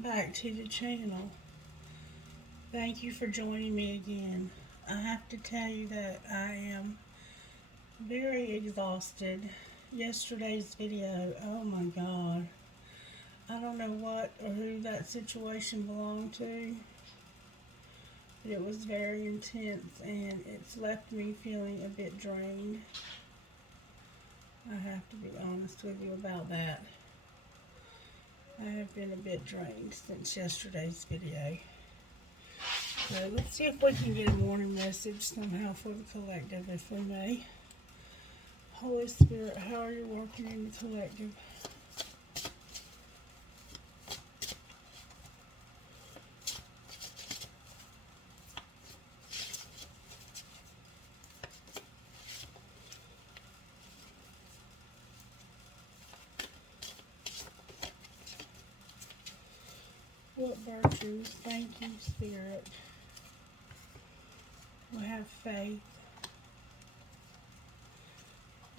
welcome back to the channel. Thank you for joining me again. I have to tell you that I am very exhausted. Yesterday's video, oh my god. I don't know what or who that situation belonged to, but it was very intense and it's left me feeling a bit drained. I have to be honest with you about that. I have been a bit drained since yesterday's video. So let's see if we can get a morning message somehow for the collective, if we may. Holy Spirit, how are you working in the collective? What virtues? Thank you, Spirit. We have faith,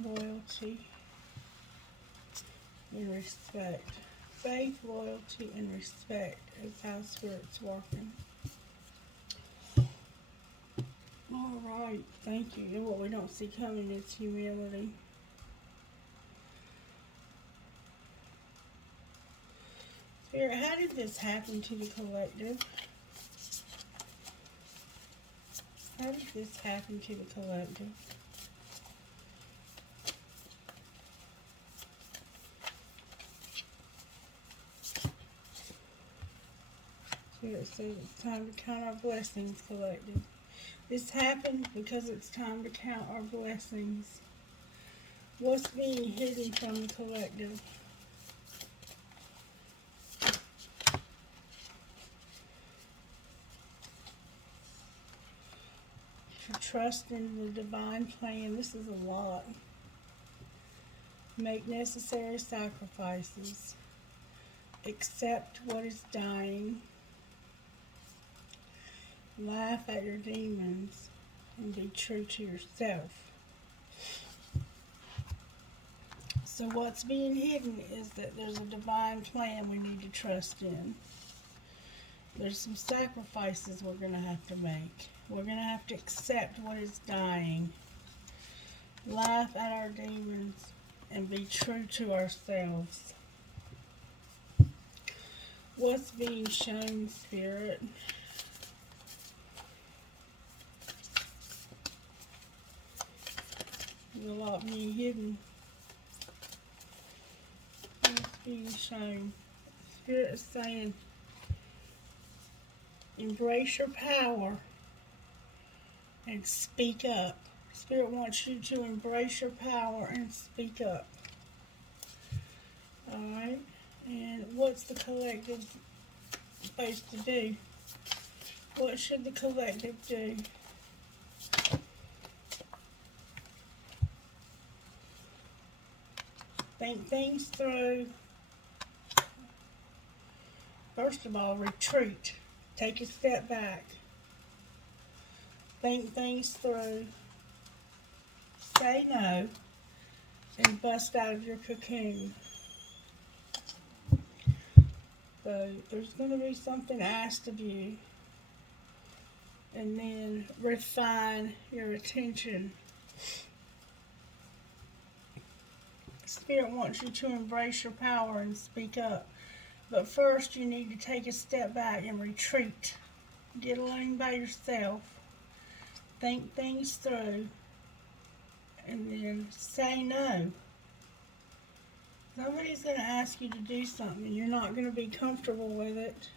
loyalty, and respect. Faith, loyalty, and respect is how Spirit's working. Alright, thank you. And what we don't see coming is humility. Spirit, how did this happen to the collective? How did this happen to the collective? Spirit says it's time to count our blessings, collective. This happened because it's time to count our blessings. What's being hidden from the collective? Trust in the divine plan. This is a lot. Make necessary sacrifices. Accept what is dying. Laugh at your demons and be true to yourself. So what's being hidden is that there's a divine plan we need to trust in. There's some sacrifices we're going to have to make. We're going to have to accept what is dying. Laugh at our demons and be true to ourselves. What's being shown, Spirit? There's a lot being hidden. What's being shown? Spirit is saying, embrace your power and speak up. Spirit wants you to embrace your power and speak up. Alright? And what's the collective supposed to do? What should the collective do? Think things through. First of all, retreat. Take a step back. Think things through. Say no. And bust out of your cocoon. So there's going to be something asked of you. And then refine your attention. Spirit wants you to embrace your power and speak up. But first you need to take a step back and retreat. Get alone by yourself. Think things through. And then say no. Somebody's going to ask you to do something and you're not going to be comfortable with it.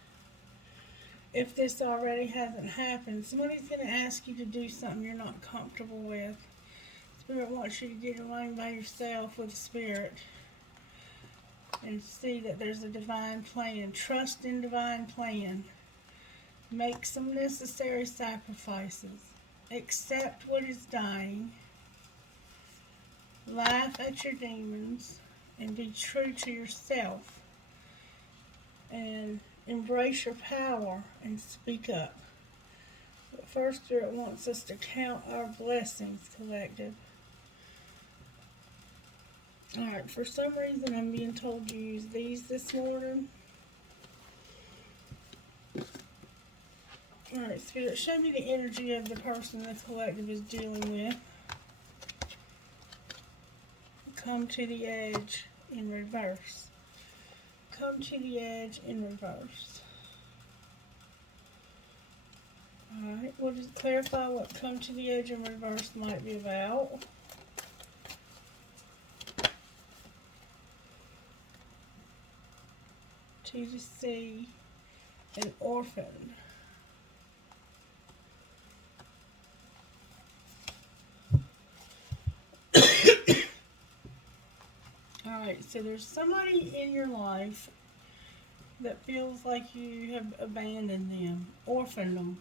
If this already hasn't happened, somebody's going to ask you to do something you're not comfortable with. Spirit wants you to get alone by yourself with Spirit and see that there's a divine plan. Trust in divine plan. Make some necessary sacrifices. Accept what is dying. Laugh at your demons and be true to yourself. And embrace your power and speak up. But first, Spirit wants us to count our blessings, collective. Alright, for some reason I'm being told to use these this morning. Alright, Spirit, show me the energy of the person this collective is dealing with. Come to the edge in reverse. Come to the edge in reverse. Alright, we'll just clarify what come to the edge in reverse might be about. To see an orphan. Alright, so there's somebody in your life that feels like you have abandoned them, orphaned them.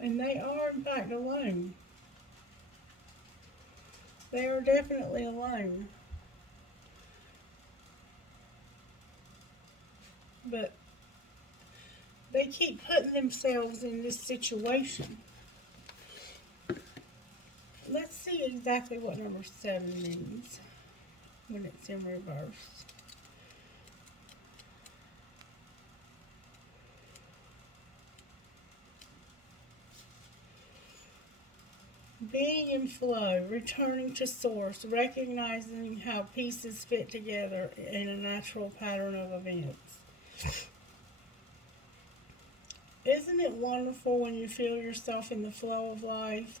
And they are, in fact, alone. They are definitely alone. But they keep putting themselves in this situation. Let's see exactly what number 7 means when it's in reverse. Being in flow, returning to source, recognizing how pieces fit together in a natural pattern of events. Isn't it wonderful when you feel yourself in the flow of life,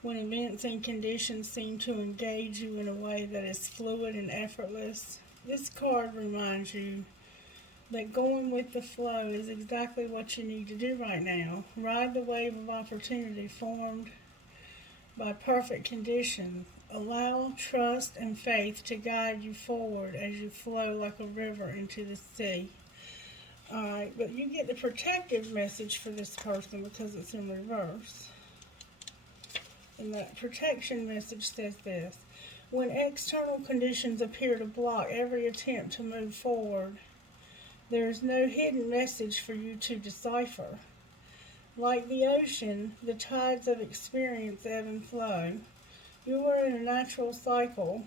when events and conditions seem to engage you in a way that is fluid and effortless? This card reminds you that going with the flow is exactly what you need to do right now. Ride the wave of opportunity formed by perfect conditions. Allow trust and faith to guide you forward as you flow like a river into the sea. Alright, but you get the protective message for this person because it's in reverse. And that protection message says this: when external conditions appear to block every attempt to move forward, there is no hidden message for you to decipher. Like the ocean, the tides of experience ebb and flow. You are in a natural cycle,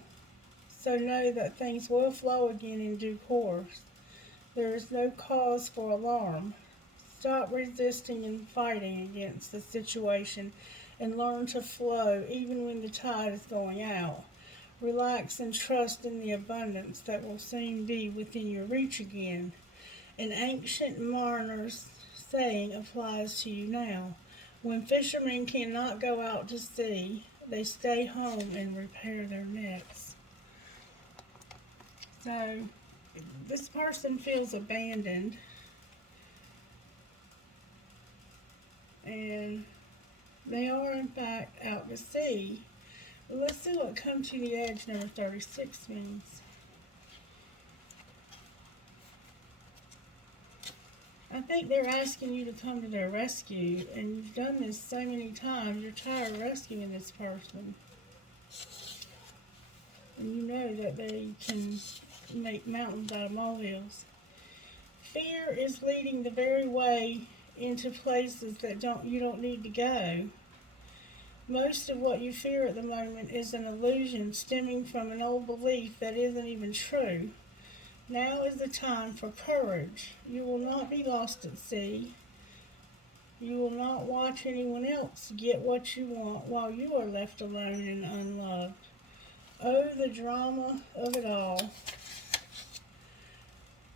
so know that things will flow again in due course. There is no cause for alarm. Stop resisting and fighting against the situation and learn to flow even when the tide is going out. Relax and trust in the abundance that will soon be within your reach again. An ancient mariner's saying applies to you now. When fishermen cannot go out to sea, they stay home and repair their nets. So, this person feels abandoned, and they are in fact out to sea. But let's see what come to the edge number 36 means. I think they're asking you to come to their rescue, and you've done this so many times, you're tired of rescuing this person. And you know that they can make mountains out of molehills. Fear is leading the very way into places that you don't need to go. Most of what you fear at the moment is an illusion stemming from an old belief that isn't even true. Now is the time for courage. You will not be lost at sea. You will not watch anyone else get what you want while you are left alone and unloved. Oh, the drama of it all.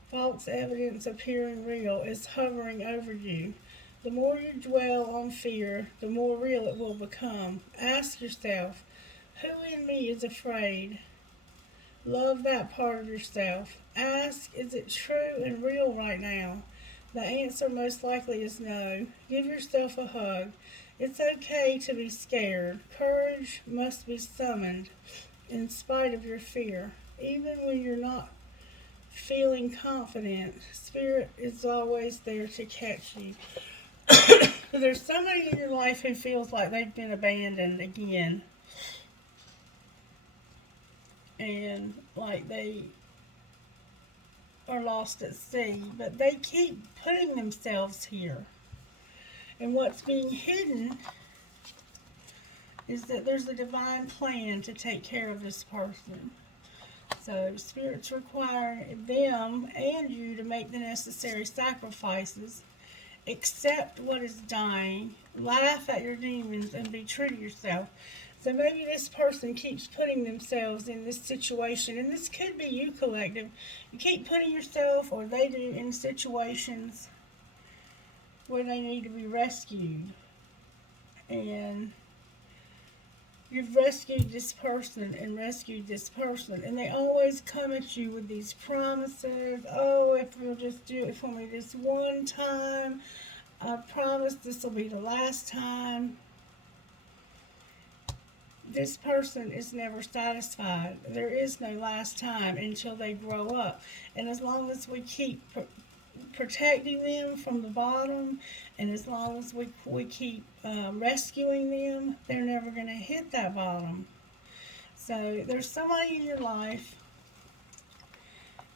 False evidence appearing real is hovering over you. The more you dwell on fear, the more real it will become. Ask yourself, who in me is afraid? Love that part of yourself. Ask, is it true and real right now? The answer most likely is no. Give yourself a hug. It's okay to be scared. Courage must be summoned in spite of your fear. Even when you're not feeling confident, Spirit is always there to catch you. There's somebody in your life who feels like they've been abandoned again. And like they are lost at sea, but they keep putting themselves here. And what's being hidden is that there's a divine plan to take care of this person. So spirits require them and you to make the necessary sacrifices, accept what is dying, laugh at your demons, and be true to yourself. So maybe this person keeps putting themselves in this situation, and this could be you, collective. You keep putting yourself, or they do, in situations where they need to be rescued. And you've rescued this person and rescued this person, and they always come at you with these promises. Oh, if you'll just do it for me this one time, I promise this will be the last time. This person is never satisfied. There is no last time until they grow up. And as long as we keep protecting them from the bottom, and as long as we keep rescuing them, they're never going to hit that bottom. So there's somebody in your life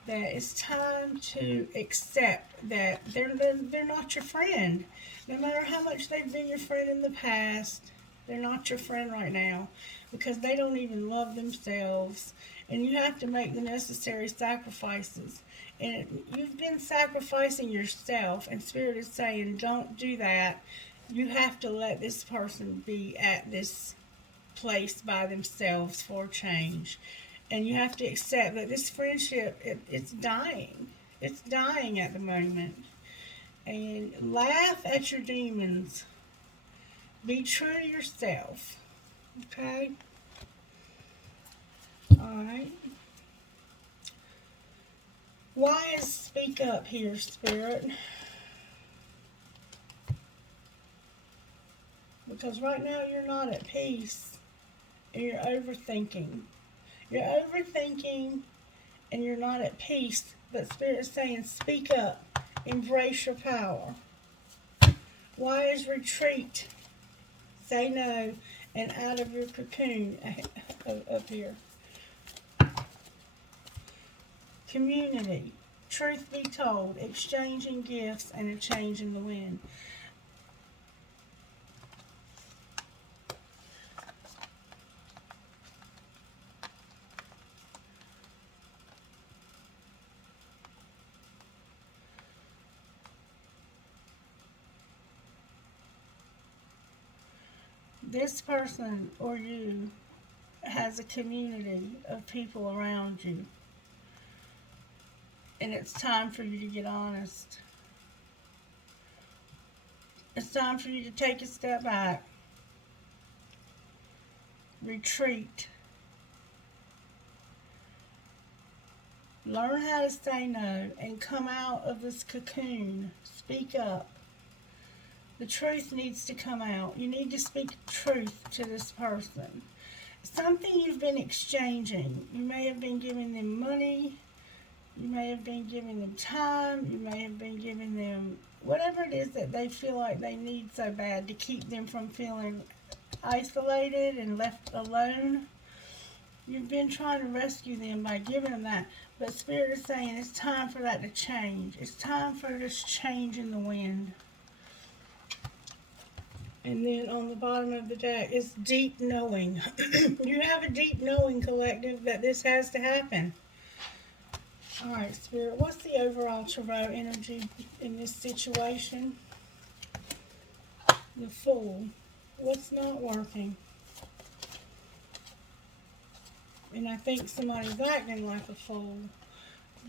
that it's time to accept that they're not your friend. No matter how much they've been your friend in the past, they're not your friend right now, because they don't even love themselves, and you have to make the necessary sacrifices. And you've been sacrificing yourself, and Spirit is saying, don't do that. You have to let this person be at this place by themselves for change. And you have to accept that this friendship, it's dying. It's dying at the moment. And laugh at your demons. Be true to yourself. Okay? Alright. Why is speak up here, Spirit? Because right now you're not at peace. And you're overthinking. You're overthinking and you're not at peace. But Spirit is saying, speak up. Embrace your power. Why is retreat? Say no, and out of your cocoon up here. Community. Truth be told, exchanging gifts and a change in the wind. This person or you has a community of people around you. And it's time for you to get honest. It's time for you to take a step back. Retreat. Learn how to say no and come out of this cocoon. Speak up. The truth needs to come out. You need to speak truth to this person. Something you've been exchanging. You may have been giving them money. You may have been giving them time. You may have been giving them whatever it is that they feel like they need so bad to keep them from feeling isolated and left alone. You've been trying to rescue them by giving them that. But Spirit is saying it's time for that to change. It's time for this change in the wind. And then on the bottom of the deck is deep knowing. You have a deep knowing, collective, that this has to happen. Alright, Spirit, what's the overall tarot energy in this situation? The Fool. What's not working? And I think somebody's acting like a fool.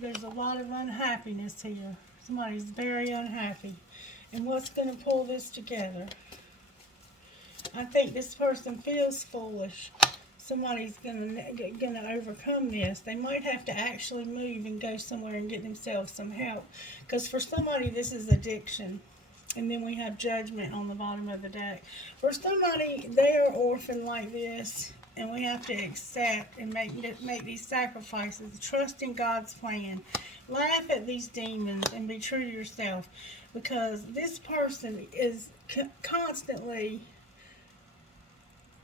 There's a lot of unhappiness here. Somebody's very unhappy. And what's going to pull this together? I think this person feels foolish. Somebody's gonna overcome this. They might have to actually move and go somewhere and get themselves some help. Because for somebody, this is addiction. And then we have judgment on the bottom of the deck. For somebody, they are orphaned like this, and we have to accept and make these sacrifices. Trust in God's plan. Laugh at these demons and be true to yourself. Because this person is constantly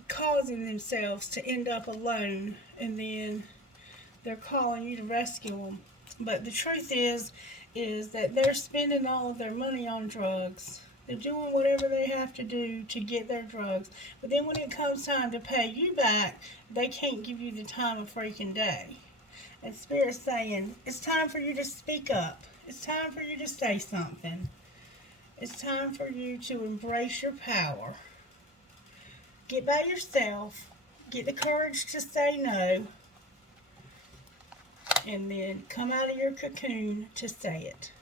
causing themselves to end up alone, and then they're calling you to rescue them. But the truth is that they're spending all of their money on drugs. They're doing whatever they have to do to get their drugs. But then when it comes time to pay you back, they can't give you the time of freaking day. And Spirit's saying, it's time for you to speak up. It's time for you to say something. It's time for you to embrace your power. Get by yourself. Get the courage to say no. And then come out of your cocoon to say it.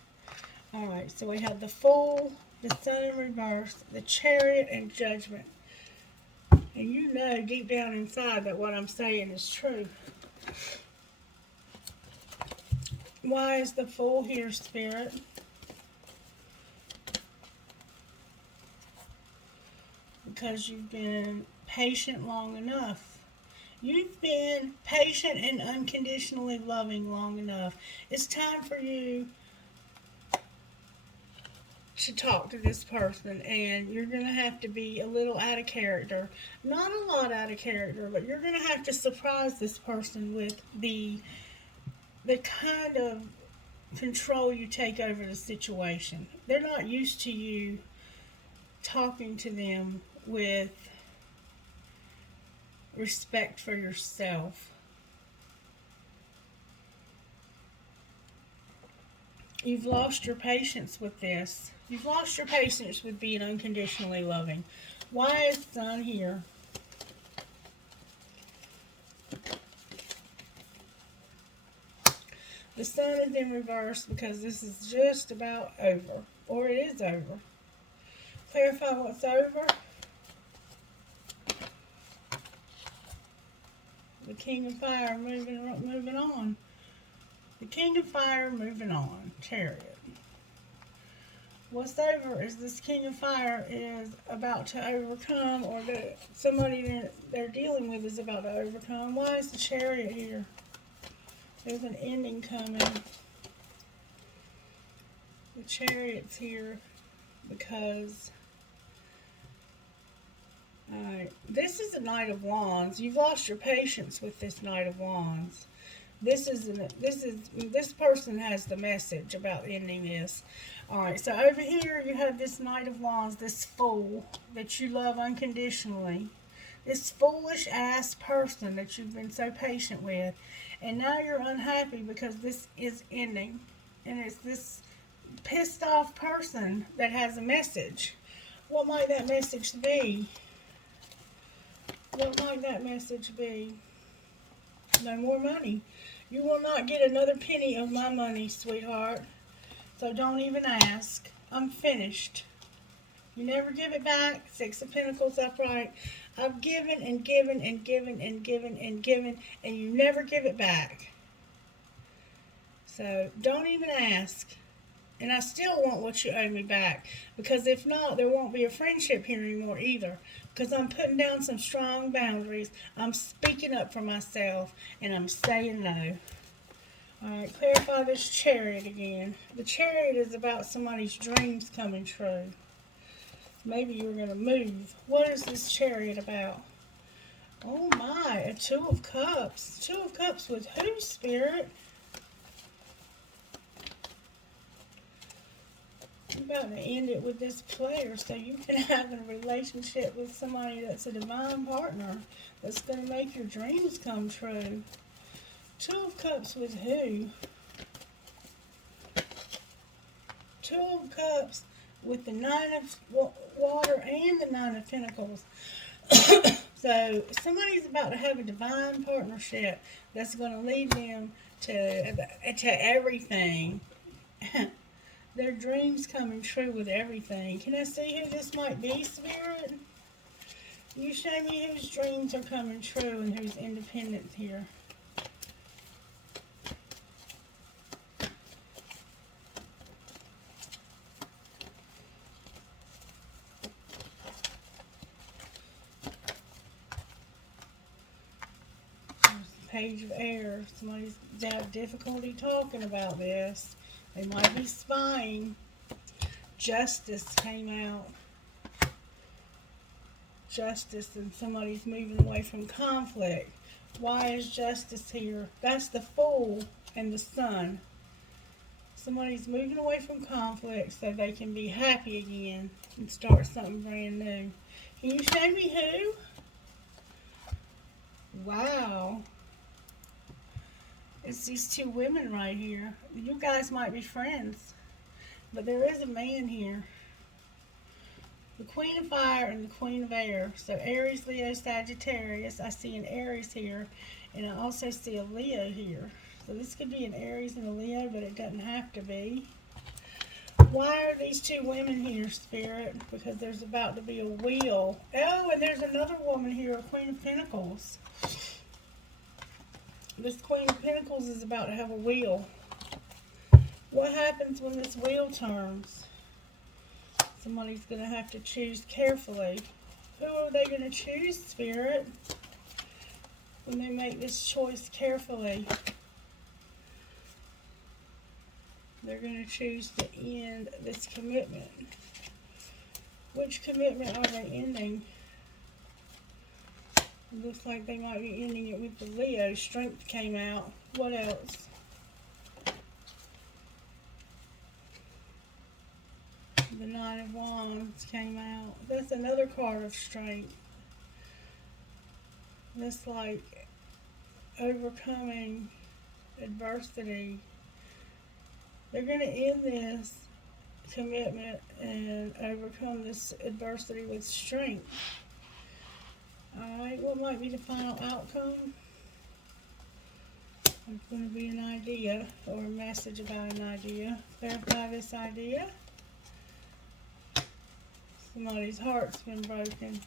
Alright, so we have the Fool, the Sun in reverse, the Chariot, and Judgment. And you know deep down inside that what I'm saying is true. Why is the Fool here, Spirit? Because you've been patient long enough. You've been patient and unconditionally loving long enough. It's time for you to talk to this person, and you're going to have to be a little out of character. Not a lot out of character, but you're going to have to surprise this person with the kind of control you take over the situation. They're not used to you talking to them with respect for yourself. You've lost your patience with this. You've lost your patience with being unconditionally loving. Why is Sun here? The Sun is in reverse because this is just about over. Or it is over. Clarify what's over. The King of Fire moving on. The King of Fire moving on. Chariot. What's over is this King of Fire is about to overcome, or that somebody that they're dealing with is about to overcome. Why is the Chariot here? There's an ending coming. The Chariot's here because, alright, this is a Knight of Wands. You've lost your patience with this Knight of Wands. This person has the message about ending this. Alright, so over here you have this Knight of Wands, this Fool that you love unconditionally. This foolish ass person that you've been so patient with. And now you're unhappy because this is ending. And it's this pissed off person that has a message. What might that message be? What might that message be? No more money. You will not get another penny of my money, sweetheart. So don't even ask. I'm finished. You never give it back. Six of Pentacles upright. I've given and given and given and given and given, and you never give it back. So don't even ask. And I still want what you owe me back. Because if not, there won't be a friendship here anymore either. Because I'm putting down some strong boundaries. I'm speaking up for myself. And I'm saying no. Alright, clarify this Chariot again. The Chariot is about somebody's dreams coming true. Maybe you're going to move. What is this Chariot about? Oh my, a Two of Cups. Two of Cups with who, Spirit? You're about to end it with this player so you can have a relationship with somebody that's a divine partner that's going to make your dreams come true. Two of Cups with who? Two of Cups with the Nine of Water and the Nine of Pentacles. So somebody's about to have a divine partnership that's going to lead them to everything. Their dreams coming true with everything. Can I see who this might be, Spirit? You show me whose dreams are coming true and whose independence here. Page of Air. Somebody's got difficulty talking about this. They might be spying. Justice came out. Justice, and somebody's moving away from conflict. Why is Justice here? That's the Fool and the Sun. Somebody's moving away from conflict so they can be happy again and start something brand new. Can you show me who? Wow. It's these two women right here. You guys might be friends, but there is a man here. The Queen of Fire and the Queen of Air. So Aries, Leo, Sagittarius. I see an Aries here, and I also see a Leo here. So this could be an Aries and a Leo, but it doesn't have to be. Why are these two women here, Spirit? Because there's about to be a wheel. Oh, and there's another woman here, a Queen of Pentacles. This Queen of Pentacles is about to have a wheel. What happens when this wheel turns? Somebody's going to have to choose carefully. Who are they going to choose, Spirit, when they make this choice carefully? They're going to choose to end this commitment. Which commitment are they ending? It looks like they might be ending it with the Leo. Strength came out. What else? The Nine of Wands came out. That's another card of strength. That's like overcoming adversity. They're going to end this commitment and overcome this adversity with strength. Alright, what might be the final outcome? There's going to be an idea or a message about an idea. Clarify this idea. Somebody's heart's been broken.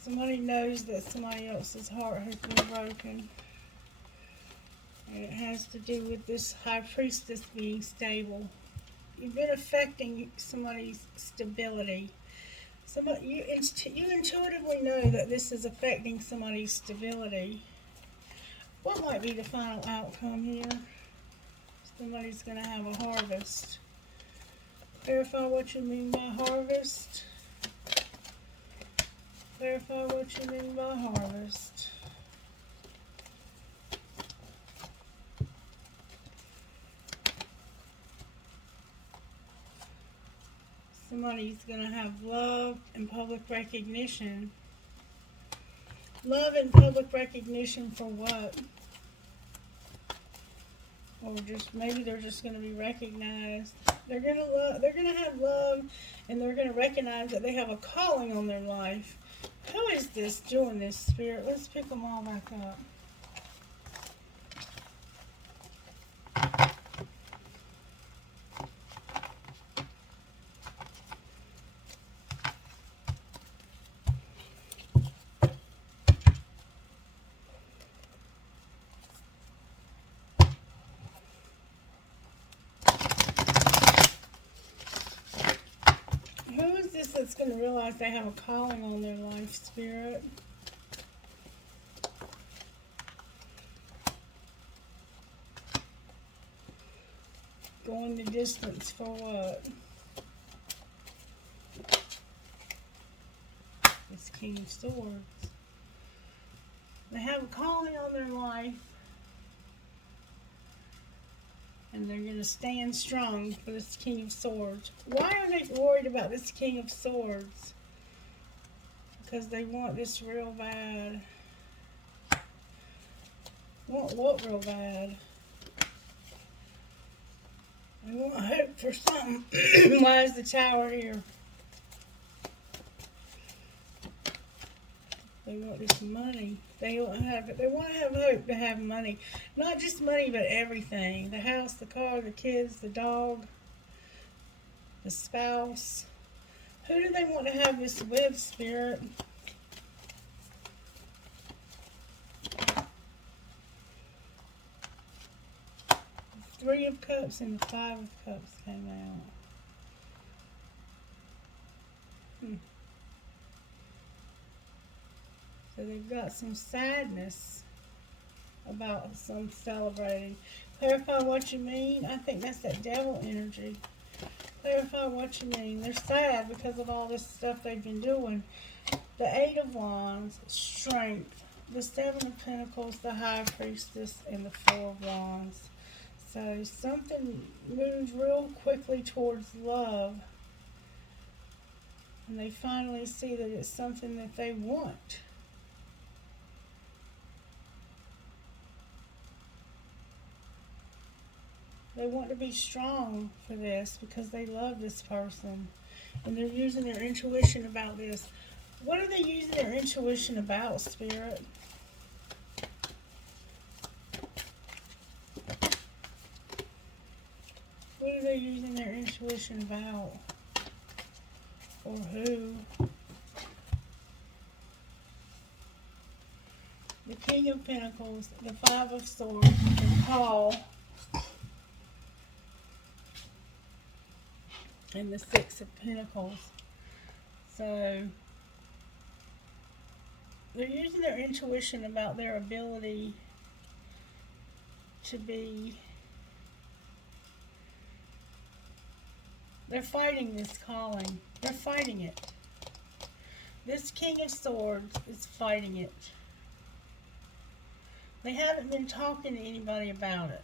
Somebody knows that somebody else's heart has been broken. And it has to do with this High Priestess being stable. You've been affecting somebody's stability. You intuitively know that this is affecting somebody's stability. What might be the final outcome here? Somebody's going to have a harvest. Clarify what you mean by harvest. Clarify what you mean by harvest. Somebody's going to have love and public recognition. Love and public recognition for what? Or just maybe they're just going to be recognized. They're going to have love, and they're going to recognize that they have a calling on their life. Who is this doing this, Spirit? Let's pick them all back up. That's going to realize they have a calling on their life, Spirit. Going the distance for what? This King of Swords. They have a calling on their life. And they're going to stand strong for this King of Swords. Why are they worried about this King of Swords? Because they want this real bad. Want what real bad? They want hope for something. Why is the Tower here? They want this money. They want to have hope to have money. Not just money, but everything. The house, the car, the kids, the dog, the spouse. Who do they want to have this with, Spirit? The Three of Cups and the Five of Cups came out. So they've got some sadness about some celebrating. Clarify what you mean. I think that's that devil energy. Clarify what you mean. They're sad because of all this stuff they've been doing. The Eight of Wands, strength. The Seven of Pentacles, the High Priestess, and the Four of Wands. So something moves real quickly towards love, and they finally see that it's something that they want. They want to be strong for this because they love this person. And they're using their intuition about this. What are they using their intuition about, Spirit? What are they using their intuition about? Or who? The King of Pentacles, the Five of Swords, the Paul, and the Six of Pentacles. So they're using their intuition about their ability to be. They're fighting this calling. They're fighting it. This King of Swords is fighting it. They haven't been talking to anybody about it.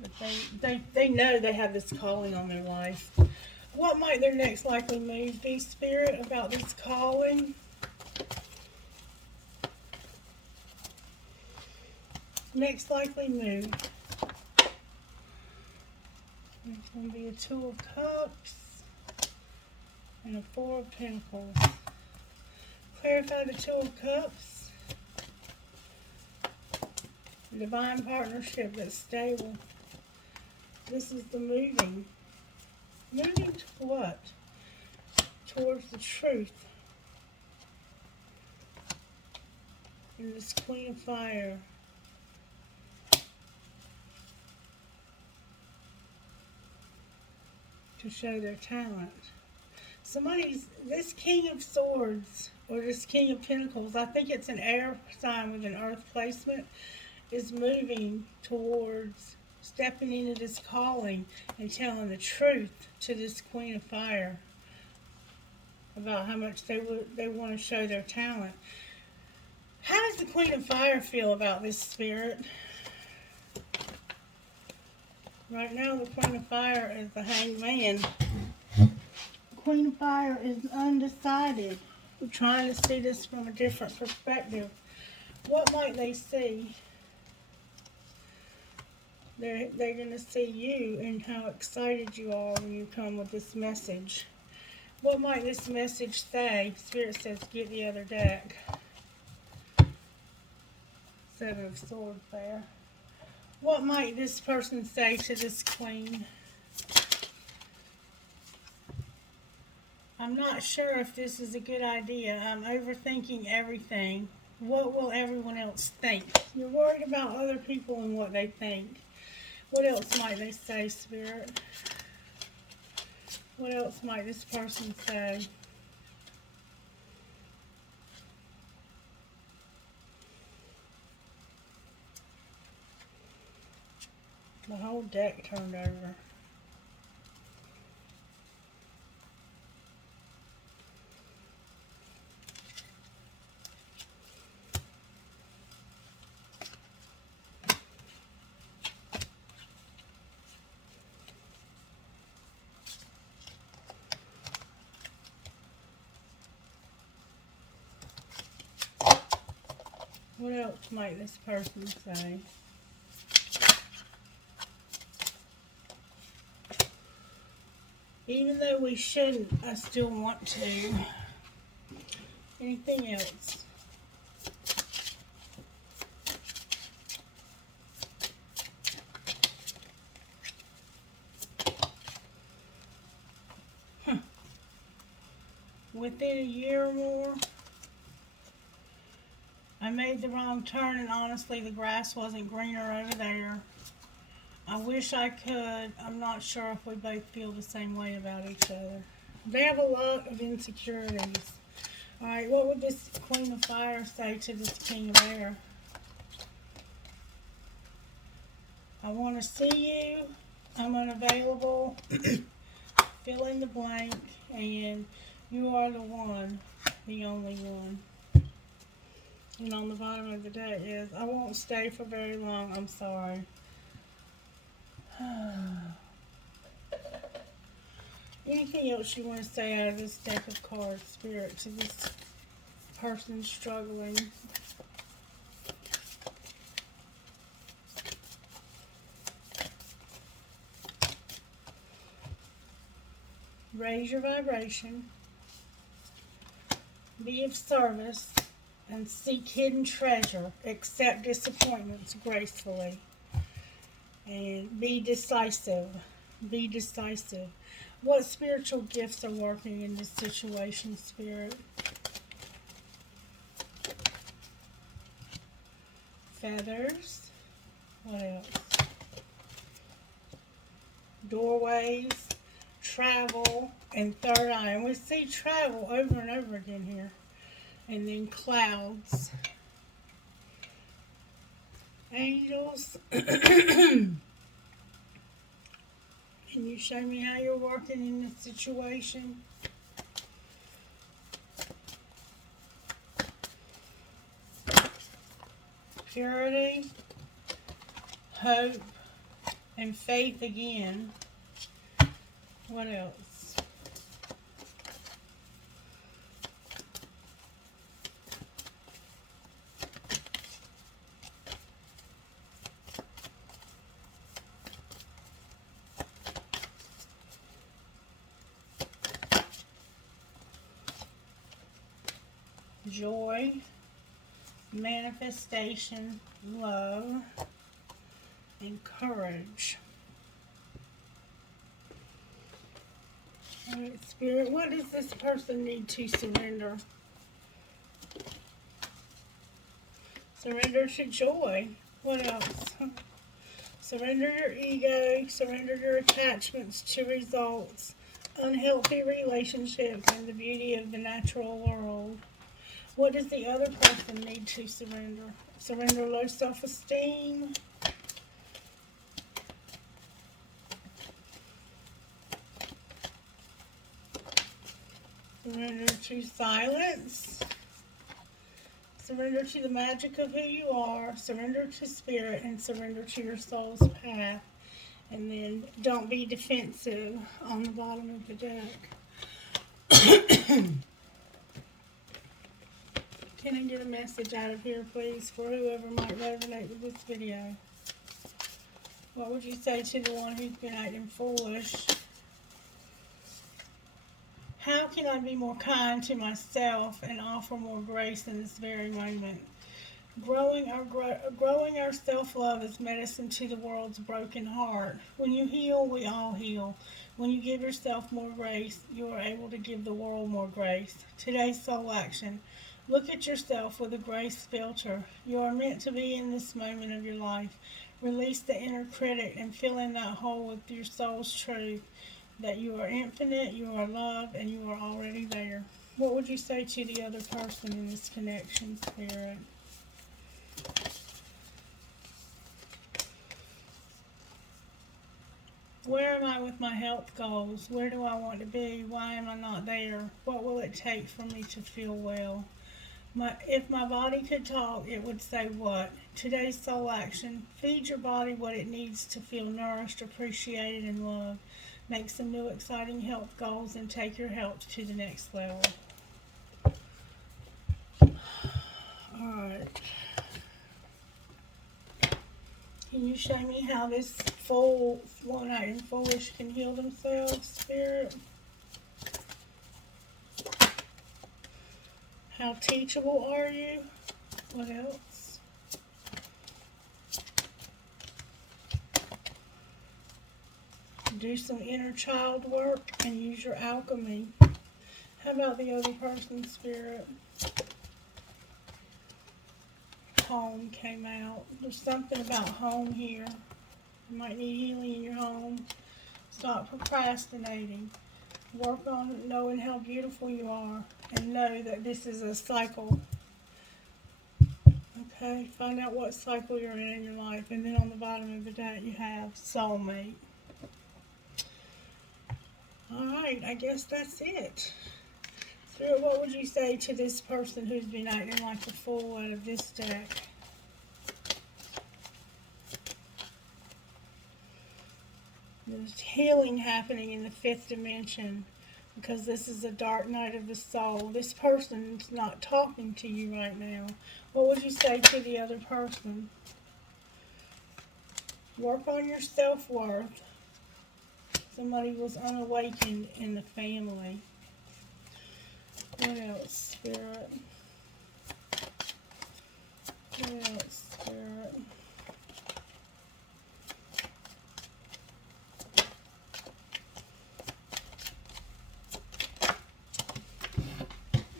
But they know they have this calling on their life. What might their next likely move be, Spirit, about this calling? Next likely move. There's going to be a Two of Cups and a Four of Pentacles. Clarify the Two of Cups. Divine partnership that's stable. This is the moving. Moving to what? Towards the truth. And this Queen of Fire. To show their talent. This King of Swords, or this King of Pentacles, I think it's an air sign with an earth placement, is moving towards stepping into this calling and telling the truth to this Queen of Fire about how much they want to show their talent. How does the Queen of Fire feel about this, Spirit? Right now, the Queen of Fire is the Hanged Man. The Queen of Fire is undecided. We're trying to see this from a different perspective. What might they see? They're going to see you and how excited you are when you come with this message. What might this message say? Spirit says, get the other deck. Seven of Swords there. What might this person say to this Queen? I'm not sure if this is a good idea. I'm overthinking everything. What will everyone else think? You're worried about other people and what they think. What else might they say, Spirit? What else might this person say? The whole deck turned over. What else might this person say? Even though we shouldn't, I still want to. Anything else? Within a year or more, I made the wrong turn, and honestly, the grass wasn't greener over there. I wish I could. I'm not sure if we both feel the same way about each other. They have a lot of insecurities. Alright, what would this Queen of Fire say to this King of Air? I want to see you. I'm unavailable. Fill in the blank. And you are the one. The only one. And on the bottom of the deck is, I won't stay for very long, I'm sorry. Anything else you want to say out of this deck of cards, Spirit, to this person struggling? Raise your vibration. Be of service. And seek hidden treasure. Accept disappointments gracefully. And be decisive. Be decisive. What spiritual gifts are working in this situation, Spirit? Feathers. What else? Doorways. Travel. And third eye. And we see travel over and over again here. And then clouds. Angels. Can you show me how you're working in this situation? Purity, hope, and faith again. What else? Joy, manifestation, love, and courage. Alright, Spirit, what does this person need to surrender? Surrender to joy. What else? Surrender your ego. Surrender your attachments to results. Unhealthy relationships and the beauty of the natural world. What does the other person need to surrender? Surrender low self-esteem. Surrender to silence. Surrender to the magic of who you are. Surrender to spirit and surrender to your soul's path. And then don't be defensive on the bottom of the deck. Can I get a message out of here, please, for whoever might resonate with this video? What would you say to the one who's been acting foolish? How can I be more kind to myself and offer more grace in this very moment? Growing our self-love is medicine to the world's broken heart. When you heal, we all heal. When you give yourself more grace, you are able to give the world more grace. Today's soul action. Look at yourself with a grace filter. You are meant to be in this moment of your life. Release the inner critic and fill in that hole with your soul's truth. That you are infinite, you are loved, and you are already there. What would you say to the other person in this connection, Spirit? Where am I with my health goals? Where do I want to be? Why am I not there? What will it take for me to feel well? If my body could talk, it would say what? Today's soul action. Feed your body what it needs to feel nourished, appreciated, and loved. Make some new exciting health goals and take your health to the next level. Alright. Can you show me how this one acting foolish can heal themselves, Spirit? How teachable are you? What else? Do some inner child work and use your alchemy. How about the other person's Spirit? Home came out. There's something about home here. You might need healing in your home. Stop procrastinating. Work on knowing how beautiful you are and know that this is a cycle. Okay, find out what cycle you're in your life. And then on the bottom of the deck you have soulmate. Alright, I guess that's it. Spirit, what would you say to this person who's been acting like a fool out of this deck? There's healing happening in the fifth dimension because this is a dark night of the soul. This person's not talking to you right now. What would you say to the other person? Work on your self-worth. Somebody was unawakened in the family. What else, Spirit? What else, Spirit?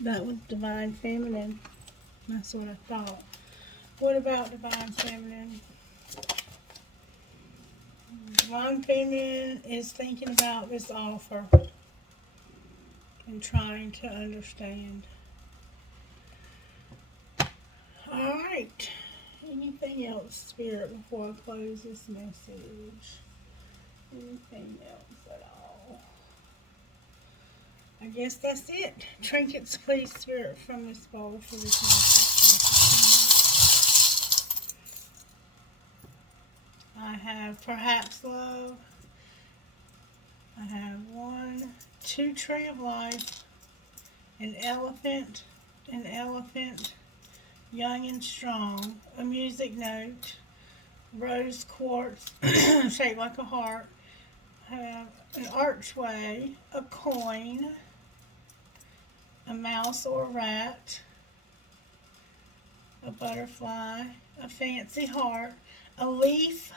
That was Divine Feminine. That's what I thought. What about Divine Feminine? Divine Feminine is thinking about this offer and trying to understand. Alright. Anything else, Spirit, before I close this message? Anything else at all? I guess that's it. Trinkets, please, Spirit, from this bowl for this message. I have Perhaps Love. I have 1, 2 Tree of Life, an elephant, young and strong, a music note, rose quartz shaped like a heart. I have an archway, a coin, a mouse or rat, a butterfly, a fancy heart, a leaf.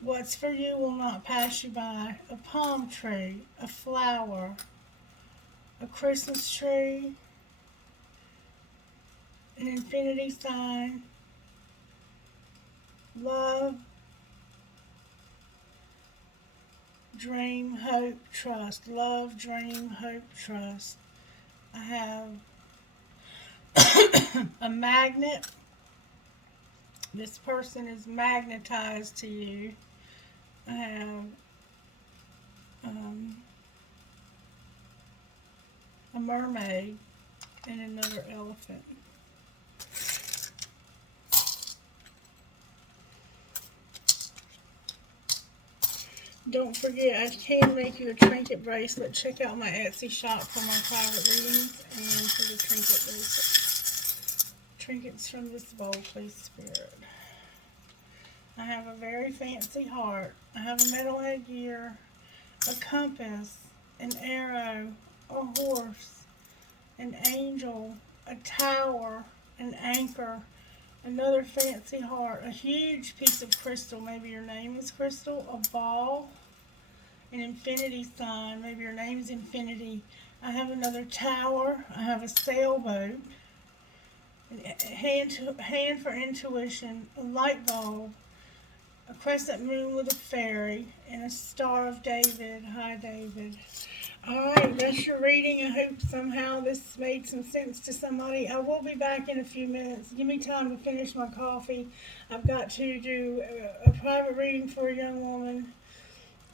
What's for you will not pass you by. A palm tree, a flower, a Christmas tree, an infinity sign, love, dream, hope, trust. Love, dream, hope, trust. I have a magnet. This person is magnetized to you. I have a mermaid and another elephant. Don't forget, I can make you a trinket bracelet. Check out my Etsy shop for my private readings and for the trinket bracelet. Trinkets from this bowl, please, Spirit. I have a very fancy heart. I have a metal headgear, a compass, an arrow, a horse, an angel, a tower, an anchor, another fancy heart, a huge piece of crystal, maybe your name is Crystal, a ball, an infinity sign, maybe your name is Infinity. I have another tower, I have a sailboat, a hand for intuition, a light bulb, a crescent moon with a fairy, and a Star of David. Hi, David. Alright, that's your reading. I hope somehow this made some sense to somebody. I will be back in a few minutes. Give me time to finish my coffee. I've got to do a private reading for a young woman,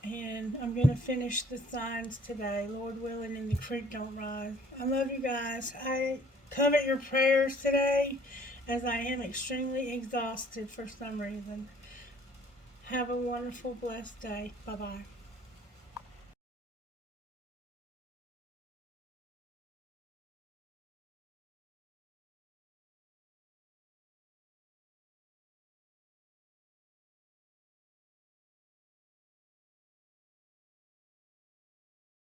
and I'm going to finish the signs today, Lord willing, and the creek don't rise. I love you guys. I covet your prayers today, as I am extremely exhausted for some reason. Have a wonderful, blessed day. Bye-bye.